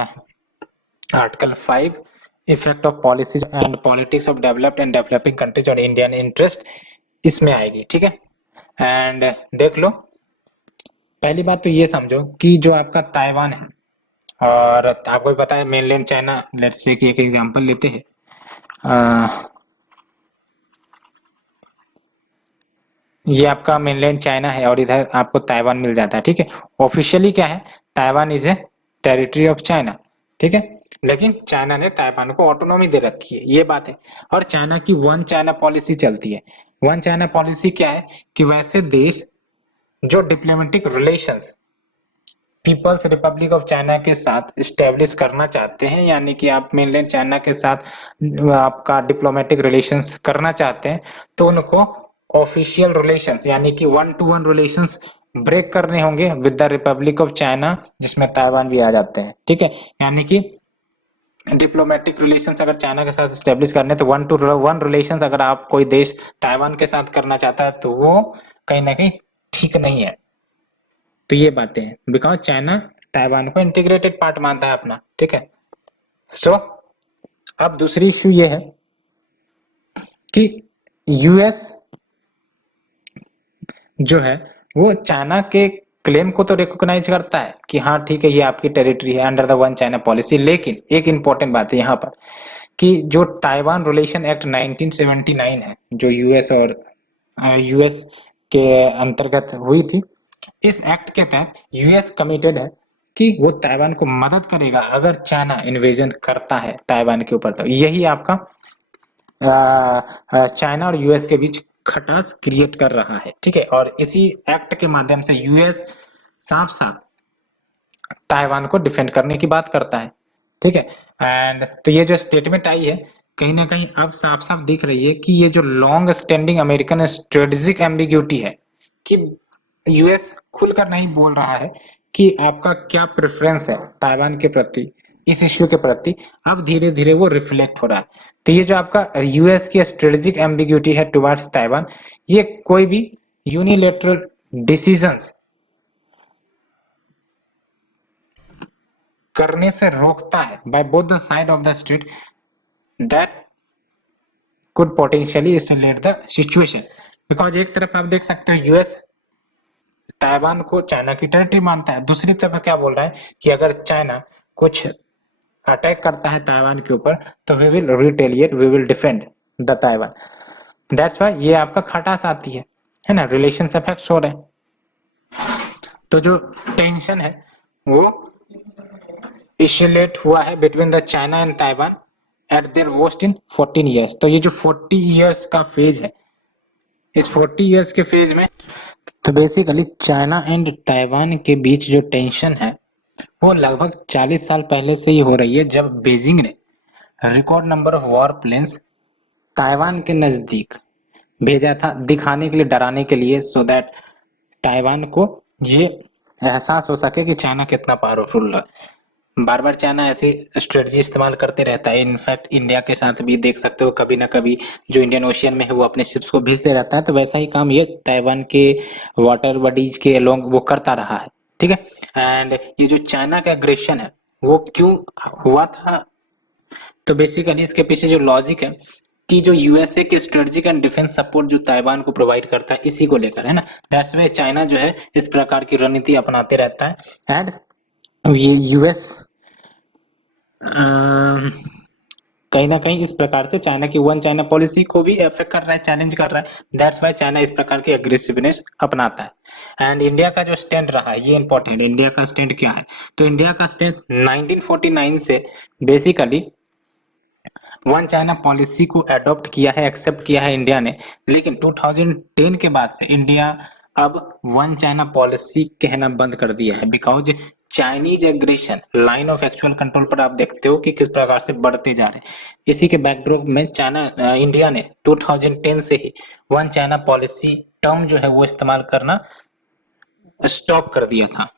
article 5 effect of policies and politics of developed and developing countries और इंडियन इंटरेस्ट इसमें आएगी, ठीक है। एंड देख लो, पहली बात तो ये समझो कि जो आपका ताइवान है और आपको भी पता है मेनलैंड चाइना, लेट्स से कि एक एग्जांपल लेते हैं, ये आपका मेनलैंड चाइना है और इधर आपको ताइवान मिल जाता है, ठीक है। ऑफिशियली क्या है, Taiwan is a territory of China, ठीक है, लेकिन चाइना ने ताइवान को ऑटोनॉमी दे रखी है, ये बात है। और चाइना की वन चाइना पॉलिसी चलती है। वन चाइना पॉलिसी क्या है कि वैसे देश जो diplomatic relations peoples Republic of China के साथ स्टेब्लिश करना चाहते हैं, यानी कि आप मेनलैंड चाइना के साथ आपका डिप्लोमेटिक रिलेशंस करना चाहते हैं, तो उनको ऑफिशियल रिलेशंस यानी कि 1-to-1 रिलेशंस ब्रेक करने होंगे with the Republic of China, जिसमें ताइवान भी आ जाते हैं। ठीक है, यानी कि डिप्लोमेटिक रिलेशंस अगर चाइना के साथ स्टेब्लिश करने तो 1-to-1 रिलेशंस अगर आप कोई देश ताइवान के साथ करना चाहता है तो वो कहीं ना कहीं ठीक नहीं है। तो ये बातें हैं, बिकॉज चाइना ताइवान को इंटीग्रेटेड पार्ट मानता है अपना। ठीक है, सो अब दूसरी इश्यू ये है कि यूएस जो है वो चाइना के क्लेम को तो रिकॉग्नाइज करता है कि हाँ ठीक है ये आपकी टेरिटरी है under the one China policy, लेकिन एक इंपॉर्टेंट बात है यहाँ पर कि जो ताइवान रिलेशन एक्ट 1979 है जो यूएस के अंतर्गत हुई थी, इस एक्ट के तहत यूएस कमिटेड है कि वो ताइवान को मदद करेगा अगर चाइना इन्वेजन करता है ताइवान के ऊपर। तो यही आपका चाइना और यूएस के बीच खटास क्रिएट कर रहा है। ठीक है, और इसी एक्ट के माध्यम से यूएस साफ साफ ताइवान को डिफेंड करने की बात करता है। ठीक है, एंड तो ये जो स्टेटमेंट आई है कहीं ना कहीं अब साफ साफ दिख रही है कि ये जो long standing American strategic ambiguity है कि यूएस खुलकर नहीं बोल रहा है कि आपका क्या प्रेफरेंस है ताइवान के प्रति, इस इश्यू के प्रति, अब धीरे धीरे वो रिफ्लेक्ट हो रहा है। तो ये जो आपका यूएस की स्ट्रेटेजिक एम्बिग्यूटी है टुवर्ड्स ताइवान, ये कोई भी यूनिलेटरल डिसीजंस करने से रोकता है by both the side of the state that could potentially escalate the situation, because एक तरफ आप देख सकते हो यूएस ताइवान को चाइना की टेरिटरी मानता है, दूसरी तरफ क्या बोल रहा है कि अगर चाइना कुछ अटैक करता है ताइवान के ऊपर तो we will retaliate, we will defend the Taiwan. That's why ये आपका खटास आती है ना, रिलेशन इफेक्ट्स हो रहे हैं। तो जो टेंशन है वो इशलेट हुआ है between the China and Taiwan eight there worst in 14 years. तो ये जो 40 ईयर्स का फेज है, इस 40 ईयर्स के फेज में तो बेसिकली चाइना एंड ताइवान के बीच जो टेंशन है वो लगभग 40 साल पहले से ही हो रही है, जब बीजिंग ने record number of war planes Taiwan के नजदीक भेजा था दिखाने के लिए, डराने के लिए, सो दैट ताइवान को ये एहसास हो सके कि चाइना कितना पावरफुल है। बार बार चाइना ऐसी स्ट्रेटजी इस्तेमाल करते रहता है, इनफैक्ट इंडिया के साथ भी देख सकते हो कभी ना कभी जो इंडियन ओशियन में है वो अपने शिप्स को भेजते रहता है, तो वैसा ही काम ये ताइवान के वाटर बॉडीज के अलोंग वो करता रहा है। ठीक है, एंड ये जो चाइना का एग्रेशन है वो क्यों हुआ था, तो बेसिकली इसके पीछे जो लॉजिक है कि जो यूएसए के स्ट्रेटेजिक एंड डिफेंस सपोर्ट जो ताइवान को प्रोवाइड करता है इसी को लेकर है ना, दैट्स व्हाई चाइना जो है इस प्रकार की रणनीति अपनाते रहता है। एंड ये यूएस कहीं ना कहीं इस प्रकार से चाइना की वन चाइना पॉलिसी को भी अफेक्ट कर रहा है, चैलेंज कर रहा है। दैट्स व्हाई चाइना इस प्रकार की एग्रेसिवनेस अपनाता है। एंड इंडिया का जो स्टैंड रहा है ये इंपॉर्टेंट, इंडिया का स्टैंड क्या है, तो इंडिया का स्टैंड 1949 से बेसिकली वन चाइना पॉलिसी को अडॉप्ट किया है, एक्सेप्ट किया है इंडिया ने, लेकिन 2010 के बाद से इंडिया अब वन चाइना पॉलिसी कहना बंद कर दिया है, because Chinese aggression line of actual control पर आप देखते हो कि किस प्रकार से बढ़ते जा रहे हैं। इसी के बैकड्रॉप में इंडिया ने 2010 से ही वन चाइना पॉलिसी टर्म जो है वो इस्तेमाल करना स्टॉप कर दिया था।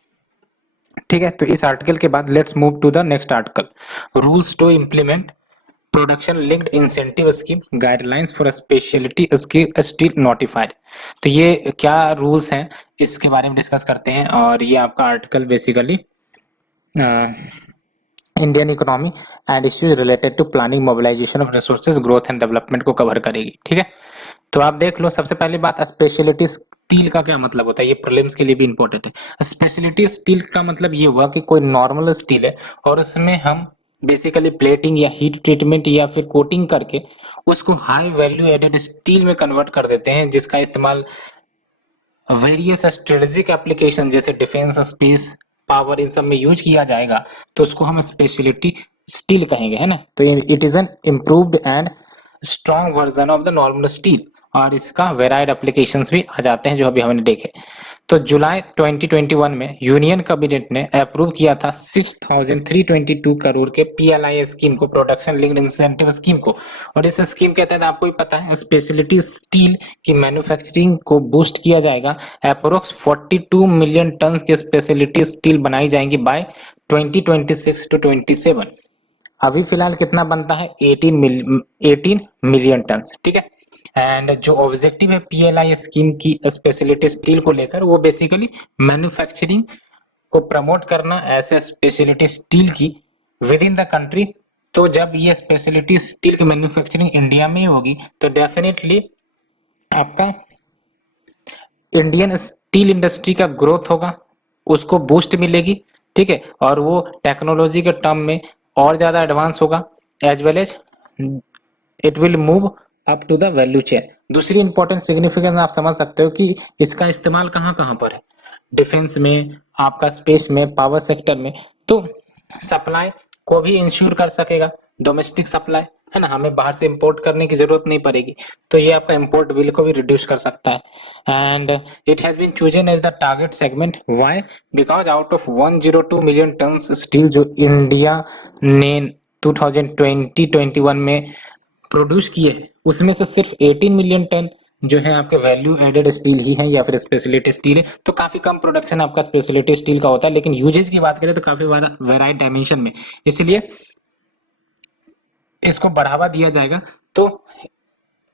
ठीक है, तो इस आर्टिकल के बाद let's move to the next article, rules to implement production linked incentive scheme guidelines for speciality steel notified. तो ये क्या रूल्स हैं इसके बारे में डिस्कस करते हैं, और ये आपका article basically Indian economy and issues related to planning mobilisation of resources growth and development को कवर करेगी। ठीक है, तो आप देख लो सबसे पहली बात स्पेशलिटी स्टील का क्या मतलब होता है, ये प्रीलिम्स के लिए भी इंपॉर्टेंट है। स्पेशलिटी स्टील का मतलब ये हुआ कि कोई नॉर्मल स्टील है और उसमें हम बेसिकली प्लेटिंग या हीट ट्रीटमेंट या फिर कोटिंग करके उसको हाई वैल्यू एडेड स्टील में कन्वर्ट कर देते हैं, जिसका इस्तेमाल वेरियस स्ट्रेटेजिक एप्लीकेशन जैसे डिफेंस, स्पेस, पावर इन सब में यूज किया जाएगा, तो उसको हम स्पेशलिटी स्टील कहेंगे, है ना। तो it is an improved and strong version of the normal steel, और इसका वेराइड एप्लीकेशंस भी आ जाते हैं जो अभी हमने देखे। तो जुलाई 2021 में यूनियन कैबिनेट ने अप्रूव किया था 6,322 करोड़ के PLI स्कीम को, प्रोडक्शन लिंक्ड इंसेंटिव स्कीम को। और इस स्कीम के तहत आपको ही पता है स्पेशलिटी स्टील की मैन्युफैक्चरिंग को बूस्ट किया जाएगा। अप्रोक्स 42 मिलियन टन की स्पेशलिटी स्टील बनाई जाएंगी बाय 2026 to 27। अभी फिलहाल कितना बनता है 18 मिलियन टन, ठीक है। एंड जो ऑब्जेक्टिव है PLI स्कीम की स्पेशलिटी स्टील को लेकर, वो बेसिकली मैन्युफैक्चरिंग को प्रमोट करना ऐसे स्पेशलिटी स्टील की विद इन द कंट्री। तो जब ये स्पेशलिटी स्टील की मैन्युफैक्चरिंग इंडिया में ही होगी तो डेफिनेटली आपका इंडियन स्टील इंडस्ट्री का ग्रोथ होगा, उसको बूस्ट मिलेगी, ठीक है। और वो टेक्नोलॉजी के टर्म में और ज़्यादा एडवांस होगा, as well as it will move up to the value chain. दूसरी इंपॉर्टेंट सिग्निफिकेंस आप समझ सकते हो कि इसका इस्तेमाल कहाँ कहाँ पर है, डिफेंस में, आपका स्पेस में, पावर सेक्टर में। तो सप्लाई को भी इंश्योर कर सकेगा, डोमेस्टिक सप्लाई, है ना, हमें बाहर से इंपोर्ट करने की जरूरत नहीं पड़ेगी। तो ये आपका इंपोर्ट बिल को भी रिड्यूस कर सकता है। And it has been chosen as the target segment. Why? Because out of 102 million ton steel जो इंडिया ने 2020-21 में प्रोड्यूस किए, उसमें से सिर्फ 18 मिलियन टन जो है आपके वैल्यू एडेड स्टील ही है या फिर स्पेशलिटी स्टील है। तो काफी कम प्रोडक्शन आपका स्पेशलिटी स्टील का होता है, लेकिन यूजेज की बात करें तो काफी वेराइड डायमेंशन में, इसलिए इसको बढ़ावा दिया जाएगा। तो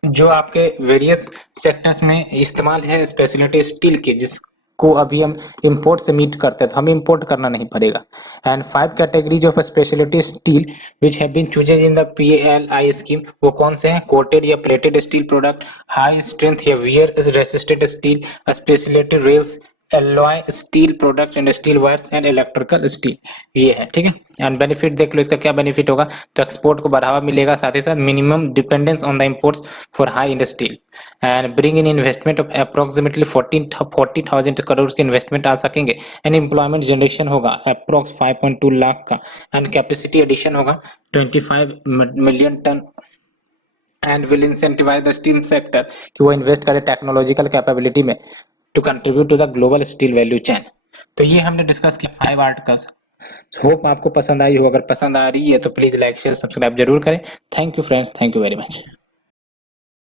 जो आपके वेरियस सेक्टर्स में इस्तेमाल है स्पेशलिटी स्टील के, जिसको अभी हम इंपोर्ट से मीट करते हैं, तो हमें इंपोर्ट करना नहीं पड़ेगा। And 5 categories of speciality steel which have been chosen in the PLI scheme, वो कौन से हैं? कोटेड या plated steel product, high strength या wear resistant steel, speciality rails, alloy steel product and steel wires and electrical steel, ये है, ठीक है। एंड बेनिफिट देख लो इसका क्या बेनिफिट होगा। तो एक्सपोर्ट को बढ़ावा मिलेगा, साथ ही साथ minimum dependence on the imports for high in steel, and bring in investment of approximately 40,000 crore के इन्वेस्टमेंट आ सकेंगे। एंड एम्प्लॉयमेंट जनरेशन होगा अप्रोक्स 5.2 लाख का। एंड कैपेसिटी एडिशन होगा 25 million ton. And will incentivise the steel sector कि वो invest करे technological capability में to contribute to the global steel value chain. तो ये हमने डिस्कस किया 5 आर्टिकल्स। होप आपको पसंद आई हो। अगर पसंद आ रही है तो प्लीज लाइक शेयर सब्सक्राइब जरूर करें। Thank you friends, thank you very much.